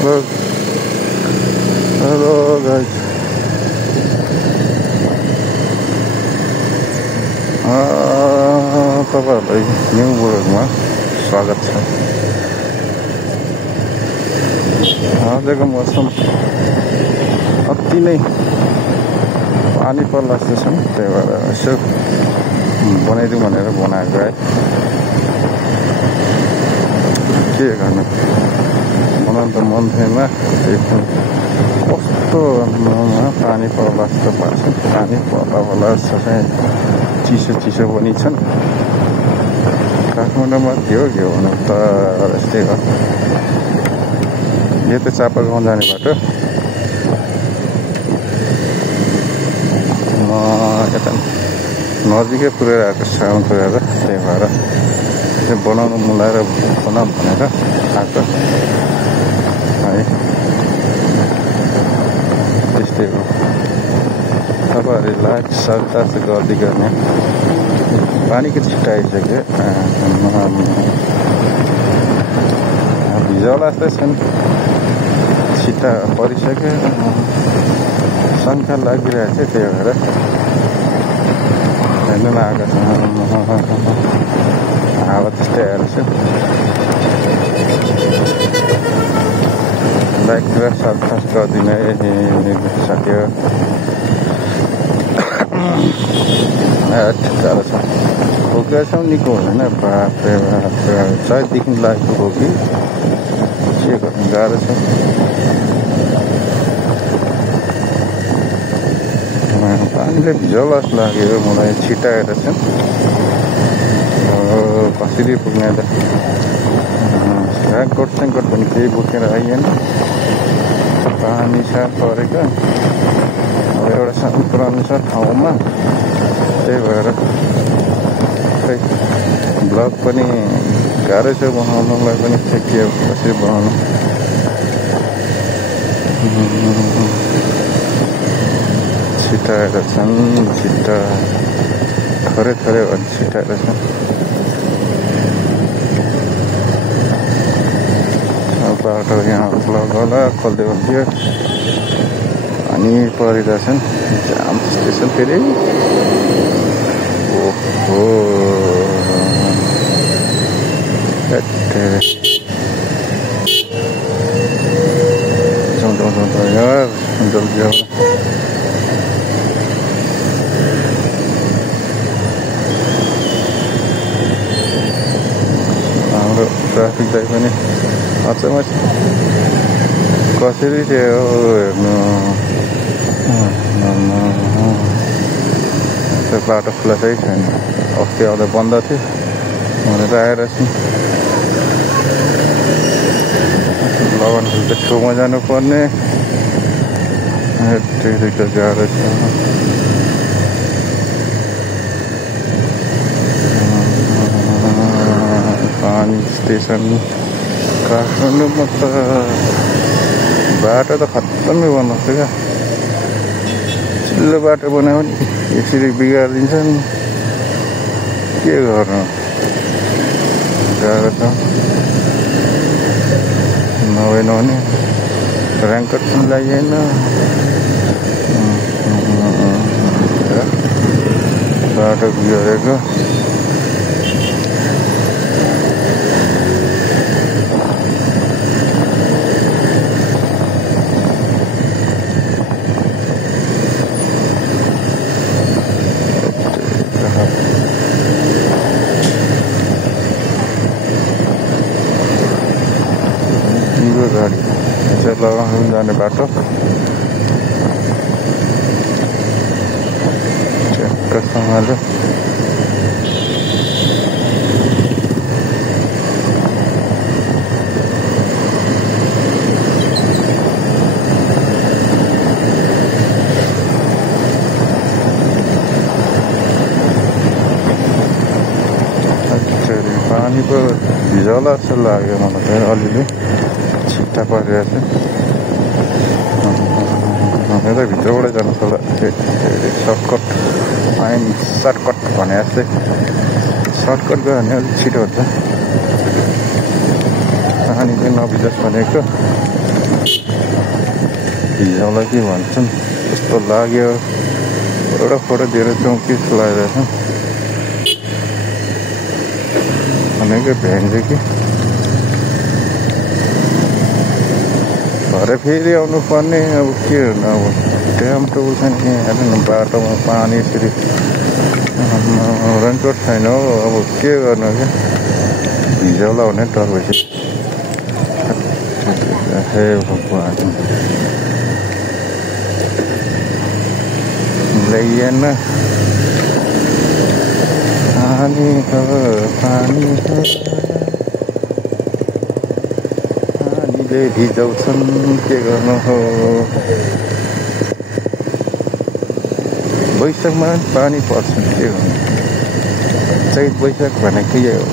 Look. Hello guys. तपाईहरुलाई new ब्लगमा स्वागत छ। आजको मौसम अति नै पानी पर्ला जस्तो छ, त्यही भएर यसो बनाइदिउँ भनेर बनाएको है। के गर्नु, बनाउनु त मन थिएन। कस्तो पानी पर्ला जस्तो पर्छ, पानी पर्ला होला जस्तो चाहिँ चिसो चिसो पनि छन्। काठमाडौँमा थियो के भन्नु त, यस्तै हो। यो त चापागाउँ जाने बाटो। यता नजिकै पुऱ्याइरहेको साउन्ड पुऱ्याएर, त्यही भएर बनाउनु मिलाएर बनाऊँ भनेर आएको है। त्यस्तै हो। तपाईँहरूले लाइक सबैतास गर्दै गर्ने। पानीको छिट्टा आइसक्यो। भिजाउला जस्तै छन्, छिट्टा परिसक्यो। शङ्का लागिरहेको छ, त्यही भएर हेर्नु आएको छ। हावा त्यस्तै आएर छ। लाइक र सबस्क्राइब गरिदिनु है साथीहरू। गाह्रो छ, खोकेर छ निको हुँदैन। बाफ्रे बाफ्रे, सायददेखि लागेको खोकी के गर्नु, गाह्रो छ। पानीले भिजाउला जस्तो लाग्यो मलाई, छिटाएर छ। कसरी पुग्ने त, रेनकोट सेनकोट पनि केही बोकेर आइएन। पानी छ परेको। अब एउटा सानो पुरानो छ ठाउँमा, त्यही भएर खै ब्लग पनि गाह्रो छ बनाउनुलाई पनि। के कसरी बनाउनु, छिटाएर छन्, छिट्टा थोरै थोरै भन्छ, छिटाएर छन्। बाटो यहाँ ब्लग होला खोल्दै हुन्थ्यो, अनि परिरहेछन्, जाम त्यस्तै छ फेरि। ओहो जाउँ यार, जल्दी आऊ। हाम्रो ट्राफिक दाइ पनि अचम्म कसरी थियो हेर्नु। त्यो बाटो खुला चाहिँ छैन, अस्ति आउँदा बन्द थियो भनेर आएर लगन फुलको छेउमा जानुपर्ने। त्यतिको गाह्रो छ। पानी स्टेसन काठमाडौँमा त बाटो त खत्तमै बनाउँछ क्या। चिल्लो बाटो बनायो भने यसरी बिगारिदिन्छन्। के गर्नु, गाह्रो छ। नभए नहुने, रेनकोट पनि लागिएन। बाटो बिगारेको। गाडी लगाउनु जाने बाटो सँगले पानी पो भिजाउला जस्तो लाग्यो मलाई चाहिँ। अलिअलि छिट्टा परिरहेको छ। यता भित्रबाटै जानु पर्ला। सर्टकट फाइन, सर्टकट भने जस्तै सर्टकट गयो भने अलिक छिटो हुन्छ। पानी चाहिँ नभिजोस् भनेको। भिजाउला के भन्छन् यस्तो लाग्यो एउटा फोटो दिएर चौकी लगाइरहेछ भनेको भ्याइन्छ कि भरे फेरि आउनु पर्ने अब के गर्नु अब टाइम टेबल छैन यहाँ हेर्नु न बाटोमा पानी फेरि रेनकोट छैन हो अब के गर्नु क्या भिजाउला भने डर भइसक्यो हे भगवान ल्याइएन पानीले भिजाउँछन् के गर्नु हो वैशाखमा पानी पर्छ के गर्नु चैत वैशाख भनेको यही हो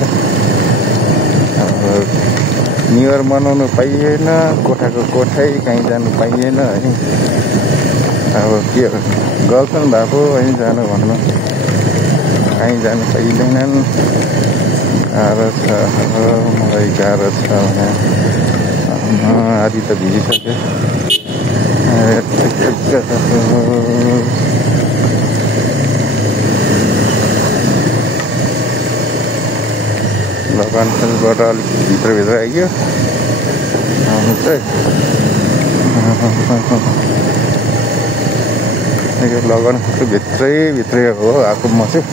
अब न्यु इयर मनाउनु पाइएन कोठाको कोठै कहीँ जानु पाइएन है अब के गर्लफ्रेन्ड भएको है जानु भन्नु कहीँ जानु पाइँदैनन् गाह्रो छ मलाई गाह्रो छ भने आदि त भिजिसक्यो लगान फिल्डबाट अलिक भित्र आइयो आउनु चाहिँ लगान भित्रै हो आएको म चाहिँ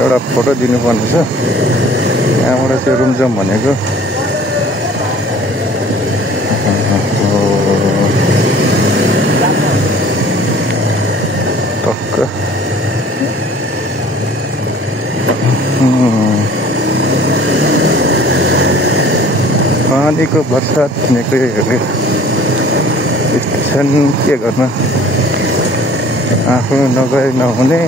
एउटा फोटो दिनुपर्ने छ यहाँबाट चाहिँ रुम जाउँ भनेको टक्क पानीको बर्सात निक्लिरहेको छन् के गर्न आफू नगए नहुने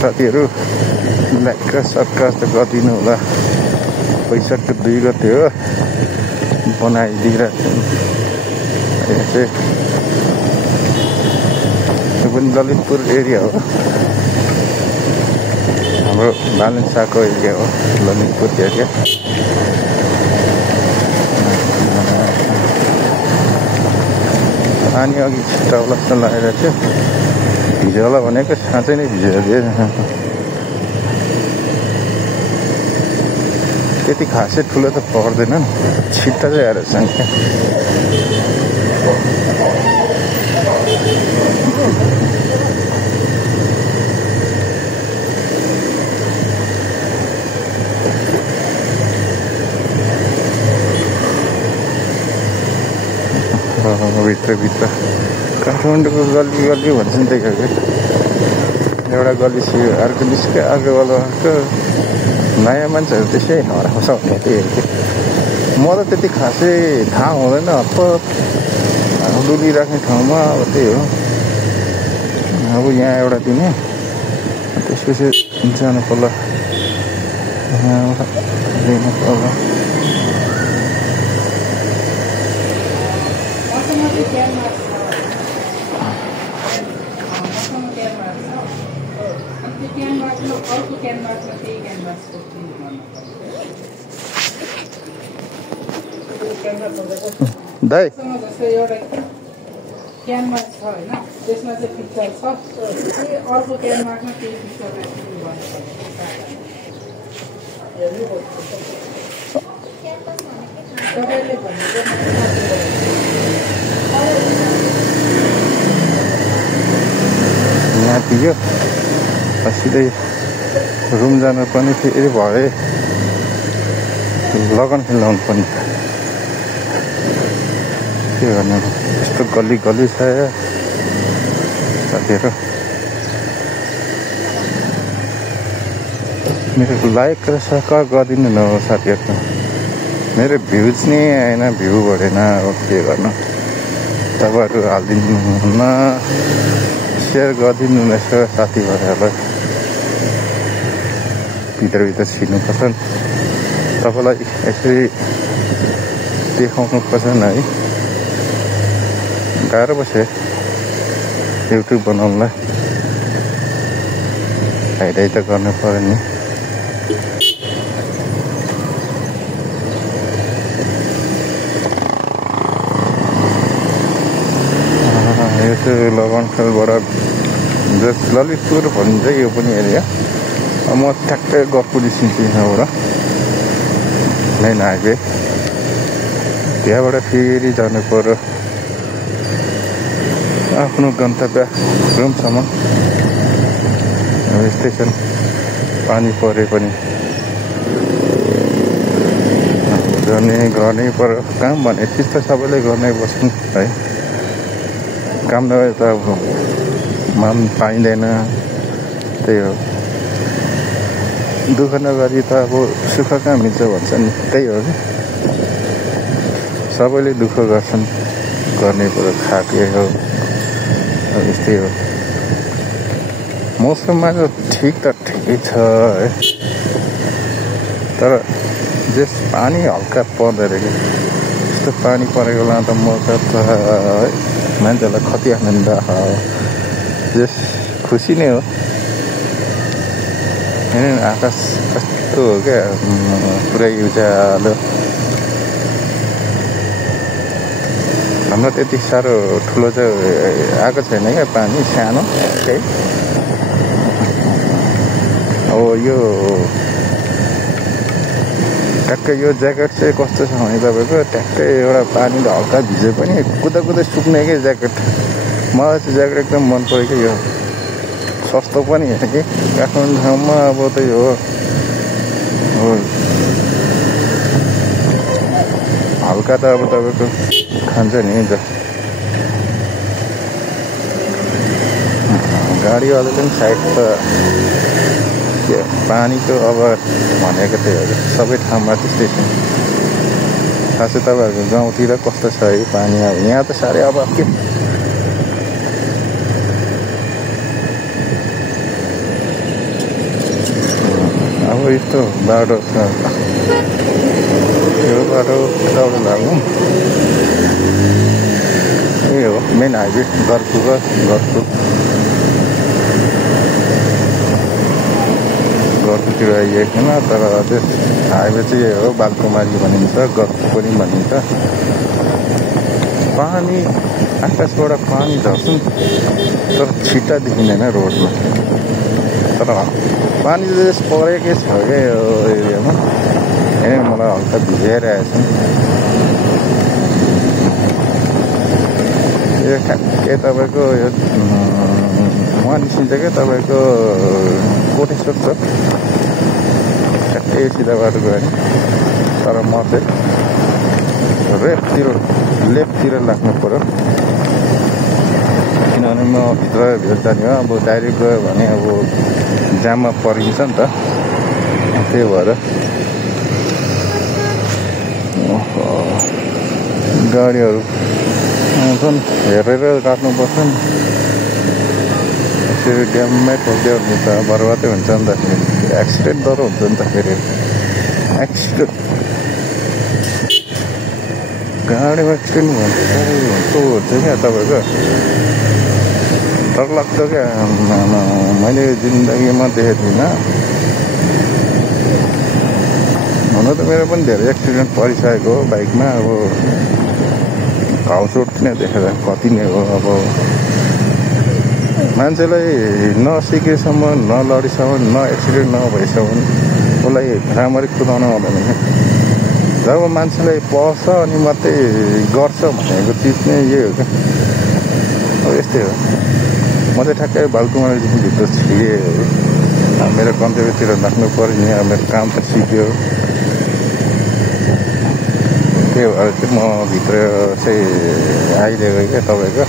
साथीहरू लाइक र सबकास्ट गरिदिनु होला वैशाखको 2 गते हो बनाइदिइरहेको चाहिँ यो पनि ललितपुर एरिया हो हाम्रो बालेन्साको एरिया हो ललितपुर एरिया पानी अघि छिट्टाउला जस्तो लागेर थियो भिजाउला भनेको साँच्चै नै भिजाइदिए त्यति खासै ठुलो त पर्दैन छिट्टा चाहिँ आएर सङ्ख्या भित्र काठमाडौँको गल्ली भन्छ नि त्यही खालको एउटा गल्ली सियो अर्को निस्क्यो अर्कोवाला अर्को नयाँ मान्छेहरू त्यसै हराउँछ भने त्यही हो म त त्यति खासै थाहा हुँदैन डुली राख्ने ठाउँमा अब त्यही हो अब यहाँ एउटा दिने त्यसपछि जानु पर्ला लिनु पर्ला दाइ क्यानभास छ होइन त्यसमा चाहिँ पिक्चर छ अर्को क्यानभासमा केही पिक्चर तपाईँले भनेको यहाँ थियो सिधै रुम जानु पनि फेरि भए लगन खेलाउनु पनि के गर्ने यस्तो गल्ली छ साथीहरू मेरो लाइक र सब्सक्राइब गरिदिनु न हो साथीहरू मेरो भ्युज नै आएन भ्यू बढेन अब के गर्नु तपाईँहरू हालिदिनु न सेयर गरिदिनु न यसो साथीभाइहरूलाई भित्र छिर्नुपर्छ तपाईँलाई यसरी देखाउनु पर्छ है गाह्रो बस्यो युट्युब बनाउनुलाई खाइरहे त गर्नु पर्यो नि। यो चाहिँ लगनखेलबाट जस ललितपुर भनिन्छ यो पनि एरिया। म ठ्याक्कै गफपुर निस्किन्छु यहाँबाट मेन हाइवे। त्यहाँबाट फेरि जानु पर्यो आफ्नो गन्तव्य रुमसम्म। स्टेसन पानी परे पनि गर्नै पर्यो काम भने त्यस्तो सबैले गर्नै बस्नु है। काम नभए त अब मान पाइँदैन। त्यही हो, दुःख नगरी त अब सुख कहाँ मिल्छ भन्छ नि, त्यही हो कि सबैले दुःख गर्छन्, गर्नै पर्यो, खाके हो यस्तै हो। मौसममा त ठिक त ठिकै छ है, तर जस पानी हल्का पर्दो रहेछ यस्तो पानी परेको बेला त मजा त है, मान्छेलाई कति आनन्द जस खुसी नै हो। आकाश कस्तो हो क्या, पुरै उज्यालो। हाम्रो त्यति साह्रो ठुलो चाहिँ आएको छैन क्या पानी, सानो है। अब यो ट्याक्कै यो ज्याकेट चाहिँ कस्तो छ भने तपाईँको ट्याक्कै एउटा पानीले हल्का भिजे पनि कुदा कुदै सुक्ने क्या ज्याकेट। मलाई चाहिँ ज्याकेट एकदम मन पऱ्यो कि यो सस्तो पनि होइन कि काठमाडौँ ठाउँमा अब त्यही हो हल्का त अब तपाईँको खान्छ नि गाडीवाले पनि साइड त के पानीको अब भनेको त्यही हो, सबै ठाउँमा त्यस्तै छ। खासै तपाईँहरूको गाउँतिर कस्तो छ है पानी? अब यहाँ त साह्रै अब के अब यस्तो बाटो छ, यो बाटो कताबाट लाग्नु? ए हो मेन हाइवे गरपुरतिर आइएकोन, तर त्यस हाइवे चाहिँ यही हो, बालकुमारी भनिन्छ, गरपुर पनि भनिन्छ। पानी आकाशबाट पानी झर्छन् तर छिट्टा देखिँदैन रोडमा, तर पानी चाहिँ परेकै छ क्या यो एरियामा। मलाई हल्का भिजाइरहेछ यो ठ्याक्कै तपाईँको यो उहाँ निस्किन्छ क्या तपाईँको कोटेश्वर छ, ठ्याक्कै सिधा बाटो गयो नि। तर म चाहिँ लेफ्टतिर लाग्नु पऱ्यो, किनभने म भित्र जाने हो। अब डाइरेक्ट गयो भने अब जाममा परिन्छ नि त, त्यही भएर गाडीहरू आउँछन् हेरेर काट्नुपर्छ नि। यसरी ड्याममै ठोक्यो भने त बर्बादै हुन्छ नि त, एक्सिडेन्ट डर हुन्छ नि त। फेरि एक्सिडेन्ट गाडीमा एक्सिडेन्ट हुन्छ क्या तपाईँको, डरलाग्दो क्या। मैले जिन्दगीमा देखेको थिइनँ। हुन त मेरो पनि धेरै एक्सिडेन्ट परिसकेको हो बाइकमा। अब घाउ चोट नै देखेर कति नै हो। अब मान्छेलाई नसिकेसम्म, नलडीसम्म, एक्सिडेन्ट नभएसम्म उसलाई राम्ररी कुदाउन आउँदैन क्या। जब मान्छेलाई पर्छ अनि मात्रै गर्छ भनेको चिज नै यही हो क्या। अब यस्तै हो, म चाहिँ ठ्याक्कै बालकुमारीदेखि भित्र छिरेँ। मेरो गन्तव्यतिर लाग्नु पऱ्यो नि, अब मेरो काम त सिक्यो। त्यही भएर चाहिँ म भित्र चाहिँ आइदिएको क्या तपाईँको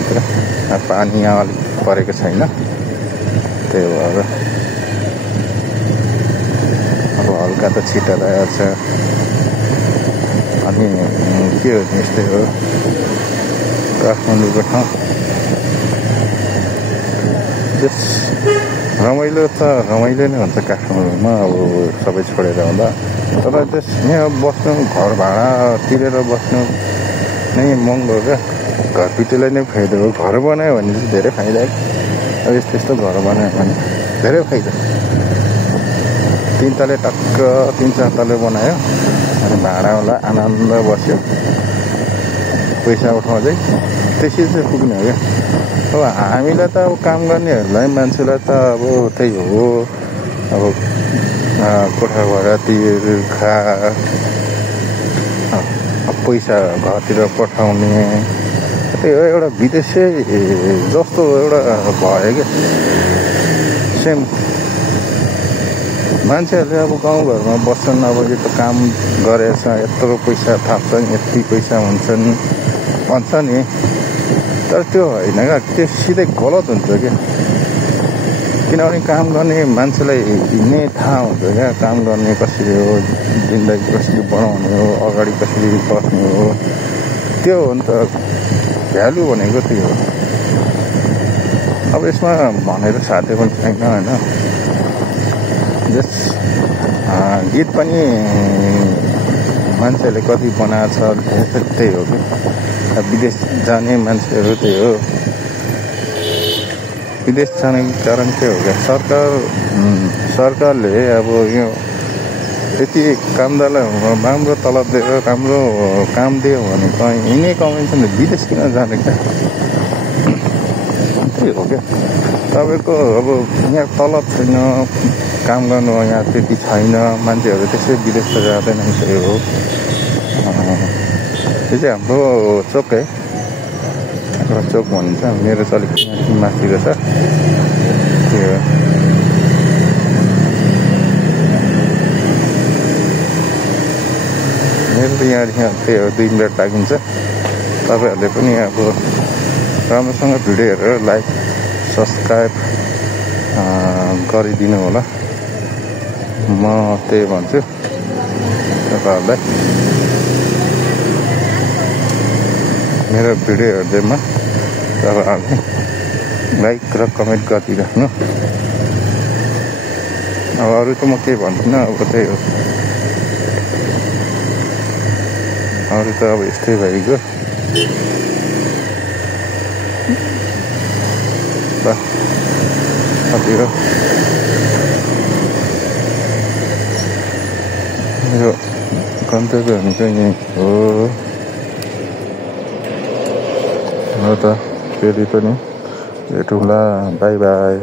भित्र। पानी यहाँ अलिक परेको छैन, त्यही भएर अब हल्का त छिट्टा लागेको छ। अनि के हो यस्तै हो काठमाडौँको ठाउँ। रमाइलो त रमाइलो नै हुन्छ काठमाडौँमा, अब सबै छोडेर आउँदा। तर यहाँ बस्नु, घर भाडा तिरेर बस्नु नै महँगो क्या। घरपिटीलाई नै फाइदा हो, घर बनायो भने चाहिँ धेरै फाइदा यस्तो यस्तो घर बनायो भने धेरै फाइदा। 3 तले टक्क 3-4 तले बनायो अनि भाडावाला आनन्द बस्यो, पैसा उठाउँदै त्यसरी चाहिँ पुग्ने हो क्या। अब हामीलाई त अब काम गर्नेहरूलाई मान्छेलाई त अब त्यही हो, अब कोठा भाडा तिर खा, पैसा घरतिर पठाउने, त्यही हो एउटा विदेशी जस्तो एउटा भयो क्या। सेम मान्छेहरूले अब गाउँघरमा बस्छन्, अब यो त काम गरेछ यत्रो पैसा थाप्छन्, यति पैसा हुन्छन् भन्छ नि, तर त्यो होइन क्या, त्यो सिधै गलत हुन्छ क्या। किनभने काम गर्ने मान्छेलाई नै थाहा हुन्छ क्या, काम गर्ने कसरी हो, जिन्दगी कसरी बनाउने हो, अगाडि कसरी बस्ने हो, त्यो हो नि त भ्यालु भनेको त्यो हो। अब यसमा भनेर साध्य पनि छैन होइन। जस गीत पनि मान्छेहरूले कति बनाएको छ त्यही हो कि, विदेश जाने मान्छेहरू त्यही हो। विदेश जाने कारण के हो क्या, सरकारले अब यो यति कामदारलाई राम्रो तलब दिएर राम्रो काम दियो भने त यिनै कमाइन्छ नि, विदेश किन जाने क्या, त्यही हो क्या। तपाईँको अब यहाँ तलब छैन, काम गर्नु यहाँ त्यति छैन, मान्छेहरू त्यसै विदेश त जाँदैनन्, त्यही हो। यो चाहिँ हाम्रो चोक है, एउटा चोक भनिन्छ, मेरो चाहिँ अलिक माथितिर छ, त्यो हो। मेरो त यहाँ त्यही हो, 2 मिनट लागिन्छ। तपाईँहरूले पनि अब राम्रोसँग भिडियो हेरेर लाइक सब्सक्राइब गरिदिनु होला, म त्यही भन्छु तपाईँहरूलाई। मेरो भिडियो हेर्दैमा तपाईँहरूले लाइक र कमेन्ट गरिदिइराख्नु। अब अरू त म केही भन्दिनँ, अब त्यही हो, अरू त अब यस्तै भइगयो। कति हो यो गन्तव्य भनेको यहीँ हो त। फेरि पनि भेटौँला, बाई बाई।